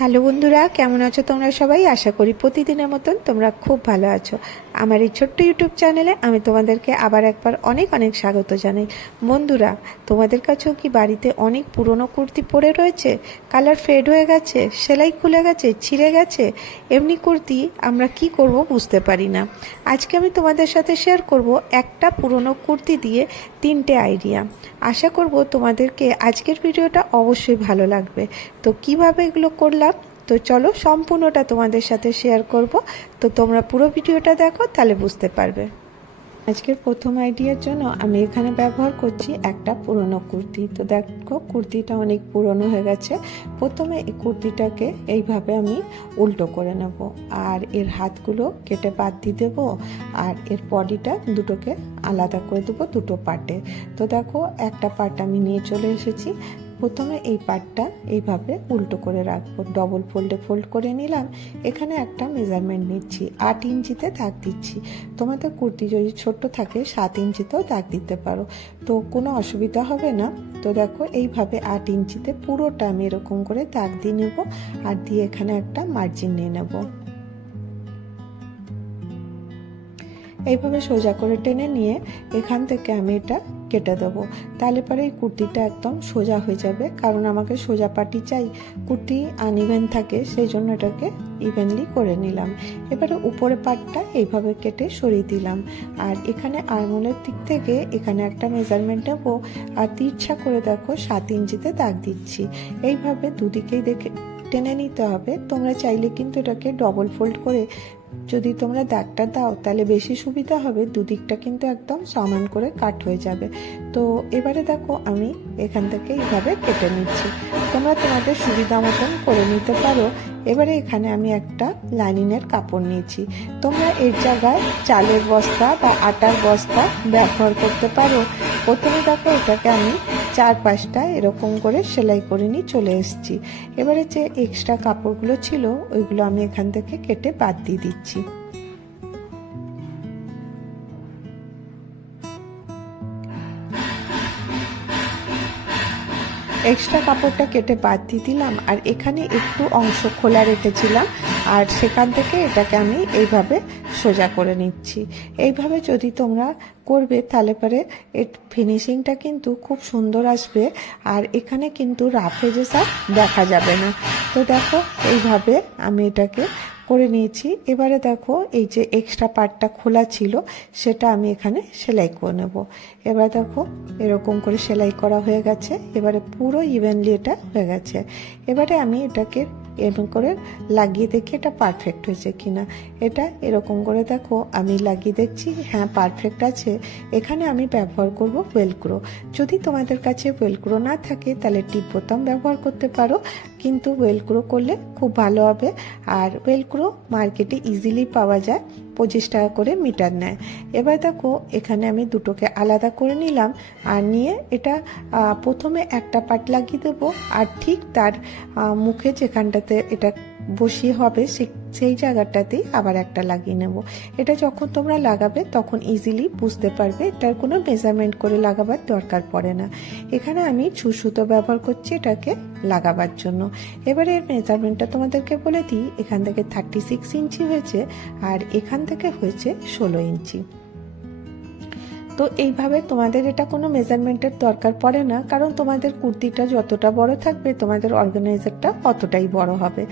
Hello বন্ধুরা, কেমন আছো তোমরা সবাই? আশা করি প্রতিদিনের মতন তোমরা খুব ভালো আছো। আমার এই ছোট্ট ইউটিউব চ্যানেলে আমি তোমাদেরকে আবার একবার অনেক অনেক স্বাগত জানাই। বন্ধুরা, তোমাদের কাছেও কি বাড়িতে অনেক পুরনো কুর্তি পরে রয়েছে? কালার ফেড হয়ে গেছে, সেলাই খুলে গেছে, ছিঁড়ে গেছে? এমনি কুর্তি আমরা কি করব বুঝতে পারি না। আজকে আমি তোমাদের সাথে শেয়ার করব একটা পুরনো কুর্তি দিয়ে তিনটে আইডিয়া। আশা করব তোমাদেরকে আজকের ভিডিওটা অবশ্যই ভালো লাগবে। তো কীভাবে এগুলো করলাম? তো চলো সম্পূর্ণটা তোমাদের সাথে শেয়ার করব। তো তোমরা পুরো ভিডিওটা দেখো, তাহলে বুঝতে পারবে। আজকের প্রথম আইডিয়ার জন্য আমি এখানে ব্যবহার করছি একটা পুরনো কুর্তি। তো দেখো, কুর্তিটা অনেক পুরনো হয়ে গেছে। প্রথমে এই কুর্তিটাকে এইভাবে আমি উল্টো করে নেব। আর এর হাতগুলো কেটে বাদ দিয়ে দেবো। আর এর বডিটা দুটোকে আলাদা করে দেবো দুটো পার্টে। তো দেখো, একটা পার্ট আমি নিয়ে চলে এসেছি। প্রথমে এই পার্টটা এইভাবে উল্টো করে রাখব। ডবল ফোল্ডে ফোল্ড করে নিলাম। এখানে একটা মেজারমেন্ট নিচ্ছি। আট ইঞ্চিতে দাগ দিচ্ছি। তোমাদের কুর্তি যদি ছোট্ট থাকে, সাত ইঞ্চিতেও দাগ দিতে পারো। তো কোনো অসুবিধা হবে না। তো দেখো, এইভাবে আট ইঞ্চিতে পুরোটা আমি এরকম করে দাগ দিয়ে নেব আর দিয়ে এখানে একটা মার্জিন নিয়ে নেব। এইভাবে সোজা করে টেনে নিয়ে এখান থেকে আমি এটা কেটে দেবো। তাহলে পরে এই কুর্তিটা একদম সোজা হয়ে যাবে। কারণ আমাকে সোজা পাটি চাই, কুর্তি আনইভেন থাকে, সেই জন্য এটাকে ইভেনলি করে নিলাম। এবারে উপরে পাটটা এইভাবে কেটে সরিয়ে দিলাম। আর এখানে আরমোলের দিক থেকে এখানে একটা মেজারমেন্ট নেব। আর ইচ্ছা করে দেখো, সাত ইঞ্চিতে দাগ দিচ্ছি। এইভাবে দুদিকেই দেখে টেনে নিতে হবে। তোমরা চাইলে কিন্তু এটাকে ডবল ফোল্ড করে যদি তোমরা দাগটা দাও, তাহলে বেশি সুবিধা হবে। দুদিকটা কিন্তু একদম সমান করে কাট হয়ে যাবে। তো এবারে দেখো, আমি এখান থেকে এইভাবে কেটে নিচ্ছি। তোমরা তোমাদের সুবিধা মতন করে নিতে পারো। এবারে এখানে আমি একটা লাইনিনের কাপড় নিয়েছি। তোমরা এর জায়গায় চালের বস্তা বা আটার বস্তা ব্যবহার করতে পারো। প্রথমে দেখো, এটাকে আমি চার পাঁচটা এরকম করে সেলাই করে নিয়ে চলে এসেছি। এবারে যে এক্সট্রা কাপড়গুলো ছিল, ওইগুলো আমি এখান থেকে কেটে বাদ দিয়ে দিচ্ছি। এক্সট্রা কাপড়টা কেটে বাদ দিয়ে দিলাম, আর এখানে একটু অংশ খোলা রেখেছিলাম। আর সেখান থেকে এটাকে আমি এইভাবে সোজা করে নিচ্ছি। এইভাবে যদি তোমরা করবে, তাহলে পরে এর ফিনিশিংটা কিন্তু খুব সুন্দর আসবে। আর এখানে কিন্তু রাফ এজেসা দেখা যাবে না। তো দেখো, এইভাবে আমি এটাকে করে নিয়েছি। এবারে দেখো, এই যে এক্সট্রা পার্টটা খোলা ছিল, সেটা আমি এখানে সেলাই করে নেব। এবার দেখো, এরকম করে সেলাই করা হয়ে গেছে। এবারে পুরো ইভেনলি এটা হয়ে গেছে। এবারে আমি এটাকে এরকম করে লাগিয়ে দেখি এটা পারফেক্ট হয়েছে কিনা। এটা এরকম করে দেখো, আমি লাগিয়ে দেখছি হ্যাঁ পারফেক্ট আছে। এখানে আমি ব্যবহার করব ওয়েলক্রো যদি তোমাদের কাছে ওয়েলক্রো না থাকে, তাহলে টিপ বোতাম ব্যবহার করতে পারো। কিন্তু ওয়েলক্রো করলে খুব ভালো হবে। আর ওয়েলক্রো মার্কেটে ইজিলি পাওয়া যায়, পঁচিশ টাকা করে মিটার নেয়। এবার দেখো, এখানে আমি দুটোকে আলাদা করে নিলাম। আর নিয়ে এটা প্রথমে একটা পাট লাগিয়ে দেবো। আর ঠিক তার মুখে যেখানটাতে এটা বসিয়ে হবে সেই জায়গাটাতেই আবার একটা লাগিয়ে নেব। এটা যখন তোমরা লাগাবে, তখন ইজিলি বুঝতে পারবে, এটার কোনো মেজারমেন্ট করে লাগাবার দরকার পড়ে না। এখানে আমি ছু সুতো ব্যবহার করছি এটাকে লাগাবার জন্য। এবারে এর মেজারমেন্টটা তোমাদেরকে বলে দিই। এখান থেকে থার্টি সিক্স ইঞ্চি হয়েছে, আর এখান থেকে হয়েছে ষোলো ইঞ্চি। তো এইভাবে তোমাদের এটা কোনো মেজারমেন্টের দরকার পড়ে না, কারণ তোমাদের কুর্তিটা যতটা বড় থাকবে, তোমাদের অর্গানাইজারটা অতটাই বড় হবে।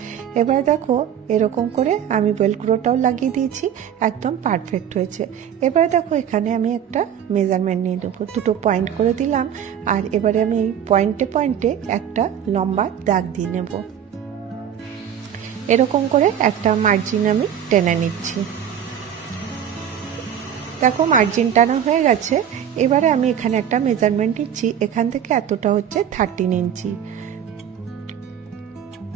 এবার দেখো, এরকম করে আমি বেলক্রোটাও লাগিয়ে দিয়েছি, একদম পারফেক্ট হয়েছে। এবার দেখো, এখানে আমি একটা মেজারমেন্ট নিয়ে নেব। দুটো পয়েন্ট করে দিলাম, আর এবারে আমি এই পয়েন্টে পয়েন্টে একটা লম্বা দাগ দিয়ে নেব। এরকম করে একটা মার্জিন আমি টেনে নিচ্ছি। দেখো মার্জিন টানা হয়ে গেছে। এবারে আমি এখানে একটা মেজারমেন্ট নিচ্ছি। এখান থেকে এতটা হচ্ছে থার্টিন ইঞ্চি।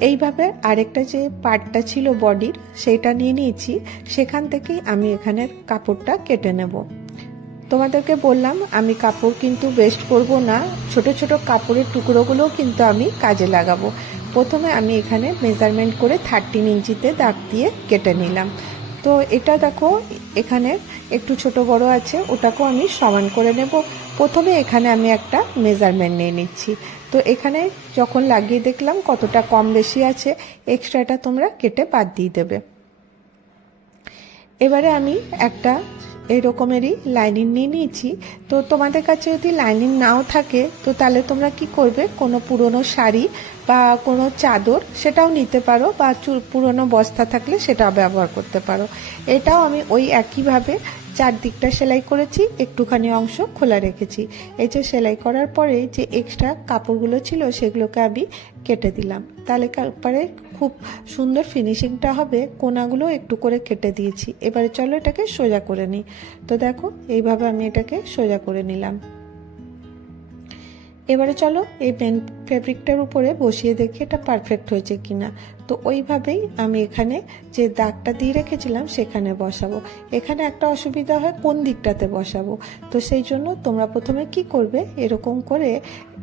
এইভাবে আরেকটা যে পার্টটা ছিল বডির সেইটা নিয়ে নিয়েছি। সেখান থেকেই আমি এখানের কাপড়টা কেটে নেব। তোমাদেরকে বললাম, আমি কাপড় কিন্তু ওয়েস্ট করব না। ছোট ছোট কাপড়ের টুকরোগুলোও কিন্তু আমি কাজে লাগাবো। প্রথমে আমি এখানে মেজারমেন্ট করে থার্টিন ইঞ্চিতে দাগ দিয়ে কেটে নিলাম। তো এটা দেখো, এখানে একটু ছোট বড় আছে, ওটাকেও আমি সমান করে নেব। প্রথমে এখানে আমি একটা মেজারমেন্ট নিয়ে নিচ্ছি। তো এখানে যখন লাগিয়ে দেখলাম কতটা কম বেশি আছে এক্সট্রাটা তোমরা কেটে বাদ দিয়ে দেবে। এবারে আমি একটা এরকমেরই লাইনিং নিয়ে নিয়েছি। তো তোমাদের কাছে যদি লাইনিং নাও থাকে, তো তাহলে তোমরা কি করবে? কোনো পুরনো শাড়ি বা কোনো চাদর সেটাও নিতে পারো বা পুরনো বস্তা থাকলে সেটাও ব্যবহার করতে পারো। এটাও আমি ওই একইভাবে চারদিকটা সেলাই করেছি, একটুখানি অংশ খোলা রেখেছি। এই যে সেলাই করার পরে যে এক্সট্রা কাপড়গুলো ছিল সেগুলোকে আমি কেটে দিলাম। তাহলে পরে খুব সুন্দর ফিনিশিংটা হবে। কোনাগুলো একটু করে কেটে দিয়েছি। এবারে চলো এটাকে সোজা করে নিই। তো দেখো, এইভাবে আমি এটাকে সোজা করে নিলাম। এবারে চলো এই পেন ফেব্রিকটার উপরে বসিয়ে দেখি এটা পারফেক্ট হয়েছে কিনা। তো ওইভাবেই আমি এখানে যে দাগটা দিয়ে রেখেছিলাম সেখানে বসাবো। এখানে একটা অসুবিধা হয় কোন দিকটাতে বসাবো। তো সেই জন্য তোমরা প্রথমে কি করবে? এরকম করে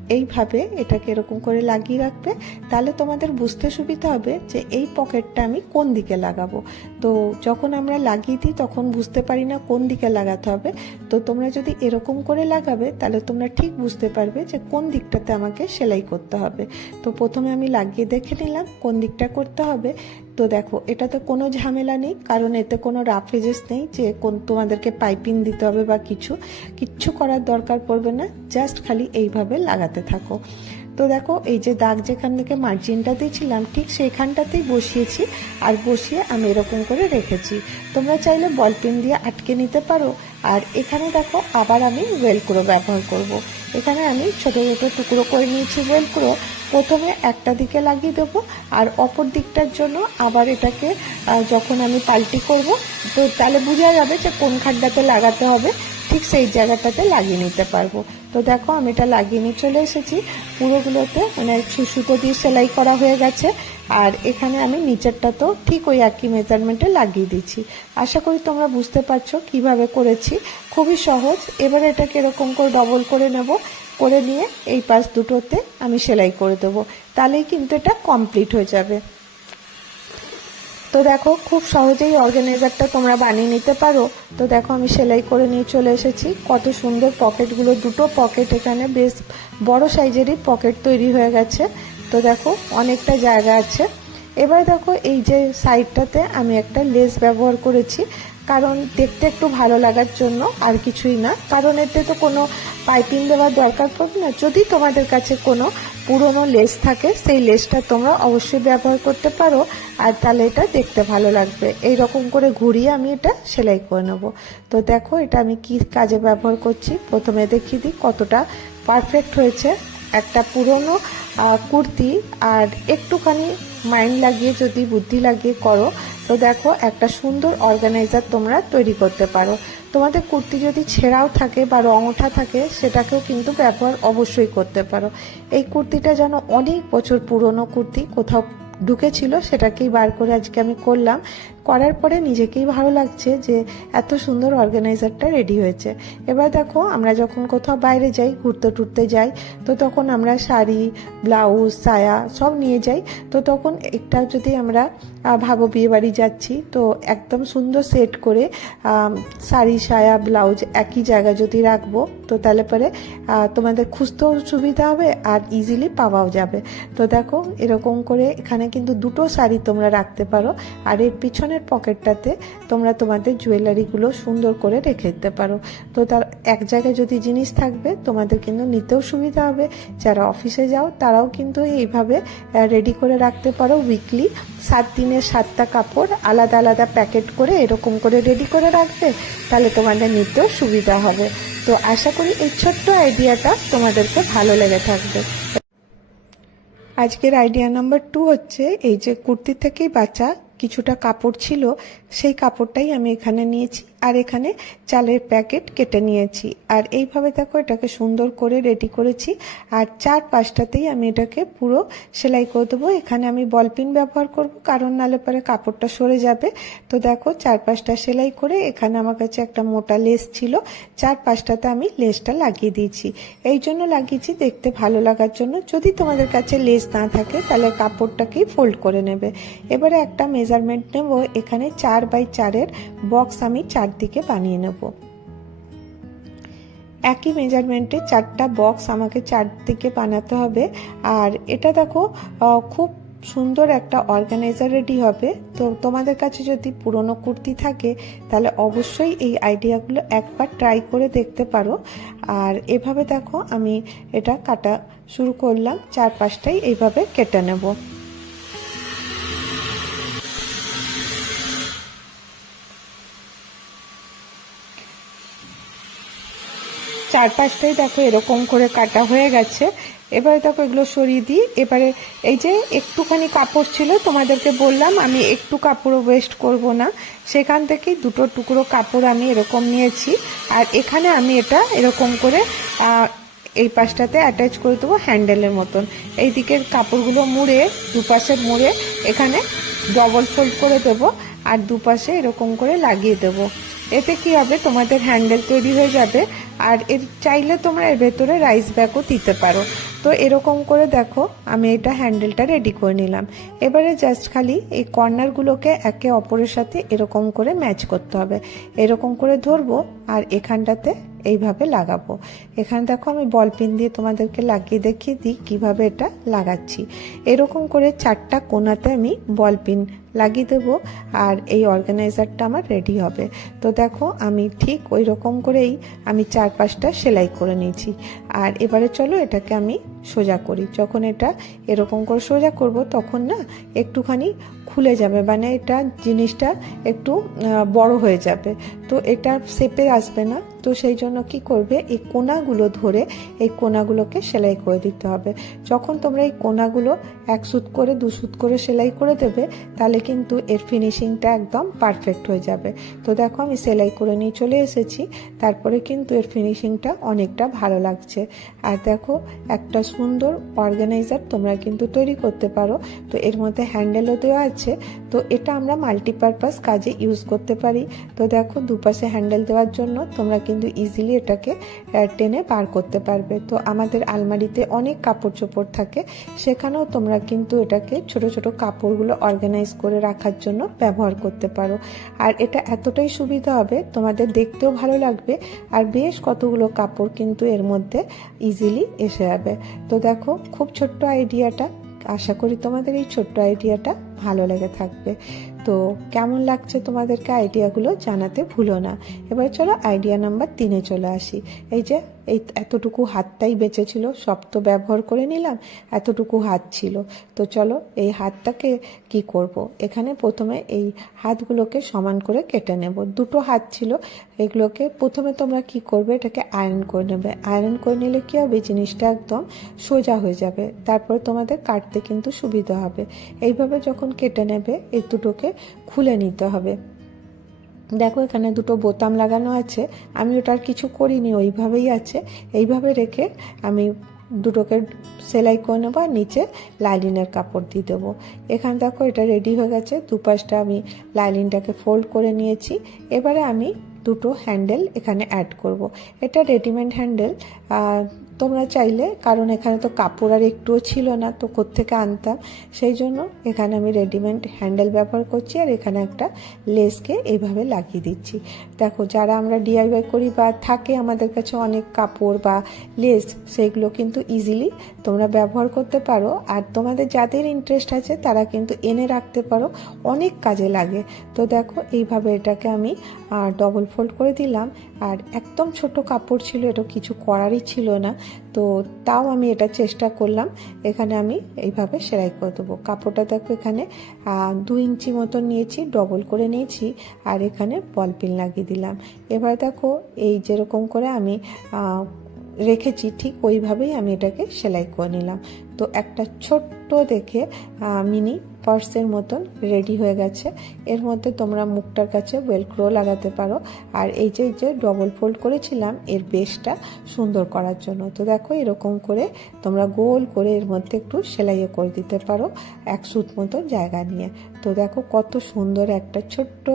এইভাবে এটাকে এরকম করে লাগিয়ে রাখবে। তাহলে তোমাদের বুঝতে সুবিধা হবে যে এই পকেটটা আমি কোন দিকে লাগাবো। তো যখন আমরা লাগিয়ে দিই, তখন বুঝতে পারি না কোন দিকে লাগাতে হবে। তো তোমরা যদি এরকম করে লাগাবে, তাহলে তোমরা ঠিক বুঝতে পারবে যে কোন দিকটাতে আমাকে সেলাই করতে হবে। তো প্রথমে আমি লাগিয়ে দেখে নিলাম কোন দিকটা করতে হবে। তো দেখো, এটাতে কোনো ঝামেলা নেই, কারণ এতে কোনো রাফ এজেস নেই যে কোন তোমাদেরকে পাইপিং দিতে হবে বা কিছু। কিচ্ছু করার দরকার পড়বে না জাস্ট খালি এইভাবে লাগাতে থাকো। তো দেখো, এই যে দাগ যেখান থেকে মার্জিনটা দিয়েছিলাম, ঠিক সেইখানটাতেই বসিয়েছি, আর বসিয়ে আমি এরকম করে রেখেছি। তোমরা চাইলে বল পেন দিয়ে আটকে নিতে পারো, আর এখানে দেখো, আবার আমি ওয়েলক্রো ব্যবহার করব। এখানে আমি ছোটো ছোটো টুকরো করে নিয়েছি ওয়েলক্রো প্রথমে একটা দিকে লাগিয়ে দেব আর অপর দিকটার জন্য আবার এটাকে যখন আমি পাল্টি করব, তো তাহলে বোঝা যাবে যে কোন খাড্ডাতে লাগাতে হবে, ঠিক সেই জায়গাটাতে লাগিয়ে নিতে পারব। তো দেখো, আমি এটা লাগিয়ে নিয়ে চলে এসেছি। পুরোগুলোতে মানে সু- সুতো দিয়ে সেলাই করা হয়ে গেছে। আর এখানে আমি নিচেরটা তো ঠিক ওই একই মেজারমেন্টে লাগিয়ে দিচ্ছি আশা করি তোমরা বুঝতে পারছ কীভাবে করেছি। খুবই সহজ। এবার এটাকে এরকম করে ডবল করে নেব। করে নিয়ে এই পাশ দুটোতে আমি সেলাই করে দেবো। তাহলেই কিন্তু এটা কমপ্লিট হয়ে যাবে। তো দেখো, খুব সহজেই অর্গানাইজারটা তোমরা বানিয়ে নিতে পারো। তো দেখো, আমি সেলাই করে নিয়ে চলে এসেছি। কত সুন্দর পকেটগুলো, দুটো পকেট এখানে, বেশ বড় সাইজেরই পকেট তৈরি হয়ে গেছে। তো দেখো, অনেকটা জায়গা আছে। এবার দেখো এই যে সাইডটাতে আমি একটা লেস ব্যবহার করেছি, কারণ দেখতে একটু ভালো লাগার জন্য আর কিছুই না। কারণ এতে তো কোনো পাইপিং দেওয়ার দরকার পড়বে না। যদি তোমাদের কাছে কোনো পুরনো লেস থাকে, সেই লেসটা তোমরা অবশ্যই ব্যবহার করতে পারো আর তাহলে এটা দেখতে ভালো লাগবে। এই রকম করে ঘুরিয়ে আমি এটা সেলাই করে নেব। তো দেখো এটা আমি কি কাজে ব্যবহার করছি? প্রথমে দেখিয়ে দিই কতটা পারফেক্ট হয়েছে। একটা পুরনো কুর্তি আর একটুখানি মাইন্ড লাগিয়ে যদি বুদ্ধি লাগিয়ে করো, তো দেখো একটা সুন্দর অর্গানাইজার তোমরা তৈরি করতে পারো। তোমাদের কুর্তি যদি ছেঁড়াও থাকে বা রং ওঠা থাকে, সেটাকেও কিন্তু ব্যবহার অবশ্যই করতে পারো। এই কুর্তিটা যেন অনেক বছর পুরনো কুর্তি, কোথাও ঢুকেছিল, সেটাকেই বার করে আজকে আমি করলাম। করার পরে নিজেকেই ভালো লাগছে যে এত সুন্দর অর্গানাইজারটা রেডি হয়েছে। এবার দেখো, আমরা যখন কোথাও বাইরে যাই, ঘুরতে টুরতে যাই, তো তখন আমরা শাড়ি, ব্লাউজ, সায়া সব নিয়ে যাই। তো তখন একটা যদি আমরা ভাবো বিয়ে বাড়ি যাচ্ছি, তো একদম সুন্দর সেট করে শাড়ি, সায়া, ব্লাউজ একই জায়গায় যদি রাখব, তো তাহলে পরে তোমাদের খুঁজতেও সুবিধা হবে আর ইজিলি পাওয়াও যাবে। তো দেখো, এরকম করে এখানে কিন্তু দুটো শাড়ি তোমরা রাখতে পারো। আর এর পিছনের পকেটটাতে তোমরা তোমাদের জুয়েলারিগুলো সুন্দর করে রেখে দিতে পারো। তো তার এক জায়গায় যদি জিনিস থাকবে, তোমাদের কিন্তু নিতেও সুবিধা হবে। যারা অফিসে যাও, তারাও কিন্তু এইভাবে রেডি করে রাখতে পারো উইকলি সাত দিনের সাতটা কাপড় আলাদা আলাদা প্যাকেট করে এরকম করে রেডি করে রাখবে, তাহলে তোমাদের নিতেও সুবিধা হবে। তো আশা করি এই ছোট্ট আইডিয়াটা তোমাদেরকে ভালো লেগে থাকবে। আজকের আইডিয়া নাম্বার টু হচ্ছে, এই যে কুর্তি থেকেই বাঁচা কিছুটা কাপড় ছিল সেই কাপড়টাই আমি এখানে নিয়েছি। আর এখানে চালের প্যাকেট কেটে নিয়েছি। আর এইভাবে দেখো এটাকে সুন্দর করে রেডি করেছি। আর চার পাঁচটাতেই আমি এটাকে পুরো সেলাই করে দেবো। এখানে আমি বলপিন ব্যবহার করব, কারণ নালে পরে কাপড়টা সরে যাবে। তো দেখো চার পাঁচটা সেলাই করে এখানে আমার কাছে একটা মোটা লেস ছিল। চার পাঁচটাতে আমি লেসটা লাগিয়ে দিয়েছি। এই জন্য লাগিয়েছি দেখতে ভালো লাগার জন্য। যদি তোমাদের কাছে লেস না থাকে, তাহলে কাপড়টাকেই ফোল্ড করে নেবে। এবারে একটা মেজারমেন্ট নেব। এখানে চার বাই চারের বক্স আমি চারদিকে বানিয়ে নেব। একই মেজারমেন্টে চারটা বক্স আমাকে চারদিকে বানাতে হবে। আর এটা দেখো খুব সুন্দর একটা অর্গানাইজার রেডি হবে। তো তোমাদের কাছে যদি পুরনো কুর্তি থাকে, তাহলে অবশ্যই এই আইডিয়াগুলো একবার ট্রাই করে দেখতে পারো। আর এভাবে দেখো, আমি এটা কাটা শুরু করলাম চার পাঁচটাই এইভাবে কেটে নেব। চার পাঁচটাই দেখো এরকম করে কাটা হয়ে গেছে। এবারে দেখো এগুলো সরিয়ে দিই। এবারে এই যে একটুখানি কাপড় ছিল, তোমাদেরকে বললাম আমি একটু কাপড়ও ওয়েস্ট করব না। সেখান থেকেই দুটো টুকরো কাপড় আমি এরকম নিয়েছি। আর এখানে আমি এটা এরকম করে এই পাশটাতে অ্যাটাচ করে দেবো হ্যান্ডেলের মতন। এই দিকের কাপড়গুলো মুড়ে, দুপাশে মুড়ে এখানে ডবল ফোল্ড করে দেবো। আর দুপাশে এরকম করে লাগিয়ে দেবো। এতে কি হবে? তোমাদের হ্যান্ডেল তৈরি হয়ে যাবে। আর এর চাইলে তোমরা এর ভেতরে রাইস ব্যাগও দিতে পারো। তো এরকম করে দেখো, আমি এটা হ্যান্ডেলটা রেডি করে নিলাম। এবারে জাস্ট খালি এই কর্নারগুলোকে একে অপরের সাথে এরকম করে ম্যাচ করতে হবে। এরকম করে ধরবো আর এখানটাতে এইভাবে লাগাবো। এখানে দেখো আমি বল পিন দিয়ে তোমাদেরকে লাগিয়ে দেখিয়ে দিই কীভাবে এটা লাগাচ্ছি। এরকম করে চারটা কোনাতে আমি বল পিন লাগিয়ে দেবো আর এই অর্গানাইজারটা আমার রেডি হবে। তো দেখো আমি ঠিক ওই রকম করেই আমি চার পাঁচটা সেলাই করে নিয়েছি। আর এবারে চলো এটাকে আমি সোজা করি। যখন এটা এরকম করে সোজা করব, তখন না একটুখানি খুলে যাবে মানে এটা জিনিসটা একটু বড় হয়ে যাবে। তো এটা শেপে আসবে না। তো সেই জন্য কি করবে? এই কোনাগুলো ধরে এই কোনাগুলোকে সেলাই করে দিতে হবে। যখন তোমরা এই কোনাগুলো এক সুত করে, দু সুত করে সেলাই করে দেবে, তাহলে কিন্তু এর ফিনিশিংটা একদম পারফেক্ট হয়ে যাবে। তো দেখো, আমি সেলাই করে নিয়ে চলে এসেছি। তারপরে কিন্তু এর ফিনিশিংটা অনেকটা ভালো লাগছে। আর দেখো, একটা সুন্দর অর্গানাইজার তোমরা কিন্তু তৈরি করতে পারো। তো এর মধ্যে হ্যান্ডেলও দেওয়া আছে। তো এটা আমরা মাল্টিপারপাস কাজে ইউজ করতে পারি। তো দেখো, দুপাশে হ্যান্ডেল দেওয়ার জন্য তোমরা কিন্তু ইজিলি এটাকে টেনে বার করতে পারবে। তো আমাদের আলমারিতে অনেক কাপড় চোপড় থাকে। সেখানেও তোমরা কিন্তু এটাকে ছোট ছোট কাপড়গুলো অর্গানাইজ করে রাখার জন্য ব্যবহার করতে পারো। আর এটা এতটাই সুবিধা হবে, তোমাদের দেখতেও ভালো লাগবে। আর বেশ কতগুলো কাপড় কিন্তু এর মধ্যে ইজিলি এসে যাবে। তো দেখো, খুব ছোট্ট আইডিয়াটা আশা করি তোমাদের এই ছোট্ট আইডিয়াটা ভালো লেগে থাকবে। তো কেমন লাগছে তোমাদেরকে আইডিয়াগুলো জানাতে ভুলো না। এবার চলো আইডিয়া নাম্বার তিনে চলে আসি। এই যে এই এতটুকু হাতটাই বেঁচে ছিল, সব তো ব্যবহার করে নিলাম, এতটুকু হাত ছিল। তো চলো, এই হাতটাকে কি করব। এখানে প্রথমে এই হাতগুলোকে সমান করে কেটে নেব। দুটো হাত ছিল, এগুলোকে প্রথমে তোমরা কি করবে? এটাকে আয়রন করে নেবে। আয়রন করে নিলে কী হবে? জিনিসটা একদম সোজা হয়ে যাবে। তারপরে তোমাদের কাটতে কিন্তু সুবিধা হবে। এইভাবে যখন কেটে নেবে, এই দুটোকে খুলে নিতে হবে। দেখো, এখানে দুটো বোতাম লাগানো আছে। আমি ওটার কিছু করিনি, ওইভাবেই আছে। এইভাবে রেখে আমি দুটোকে সেলাই করে নেব আর নিচে লাইলিনের কাপড় দিয়ে দেবো। এখানে দেখো, এটা রেডি হয়ে গেছে। দুপাশটা আমি লাইলিনটাকে ফোল্ড করে নিয়েছি। এবারে আমি দুটো হ্যান্ডেল এখানে অ্যাড করব। এটা রেডিমেড হ্যান্ডেল তোমরা চাইলে, কারণ এখানে তো কাপড় আর একটুও ছিল না, তো কোত্থেকে আনতাম? সেই জন্য এখানে আমি রেডিমেড হ্যান্ডেল ব্যবহার করছি আর এখানে একটা লেসকে এইভাবে লাগিয়ে দিচ্ছি। দেখো, যারা আমরা ডিআইওয়াই করি বা থাকে আমাদের কাছে অনেক কাপড় বা লেস, সেগুলো কিন্তু ইজিলি তোমরা ব্যবহার করতে পারো। আর তোমাদের যাদের ইন্টারেস্ট আছে, তারা কিন্তু এনে রাখতে পারো, অনেক কাজে লাগে। তো দেখো, এইভাবে এটাকে আমি ডবল ফোল্ড করে দিলাম। আর একদম ছোট কাপড় ছিল এটা কিছু করারই ছিল না। তো তাও আমি এটা চেষ্টা করলাম। এখানে আমি এইভাবে সেলাই করে দেবো। কাপড়টা দেখো এখানে দু ইঞ্চি মতন নিয়েছি, ডবল করে নিয়েছি, আর এখানে বল পিন লাগিয়ে দিলাম। এবার দেখো এই যেরকম করে আমি রেখেছি, ঠিক ওইভাবেই আমি এটাকে সেলাই করে নিলাম। তো একটা ছোট্ট দেখে মিনি পার্সের মতন রেডি হয়ে গেছে। এর মধ্যে তোমরা মুখটার কাছে ওয়েলক্রো লাগাতে পারো। আর এই যে যে ডবল ফোল্ড করেছিলাম, এর বেসটা সুন্দর করার জন্য। তো দেখো, এরকম করে তোমরা গোল করে এর মধ্যে একটু সেলাইও করে দিতে পারো এক সুত মতো জায়গা নিয়ে। তো দেখো, কত সুন্দর একটা ছোট্ট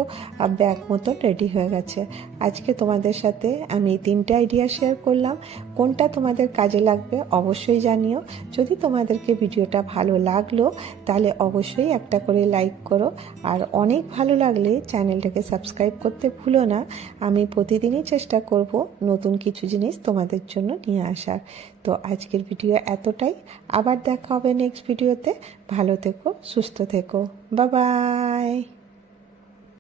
ব্যাগ মতন রেডি হয়ে গেছে। আজকে তোমাদের সাথে আমি তিনটে আইডিয়া শেয়ার করলাম। কোনটা তোমাদের কাজে লাগবে অবশ্যই জানিও। যদি তোমাদেরকে ভিডিওটা ভালো লাগল, তাহলে অবশ্যই একটা করে লাইক করো। আর অনেক ভালো লাগলে চ্যানেলটাকে সাবস্ক্রাইব করতে ভুলো না। আমি প্রতিদিনই চেষ্টা করব নতুন কিছু জিনিস তোমাদের জন্য নিয়ে আসার। তো আজকের ভিডিও এতটাই। আবার দেখা হবে নেক্সট ভিডিওতে ভালো থেকো, সুস্থ থেকো। বাবাই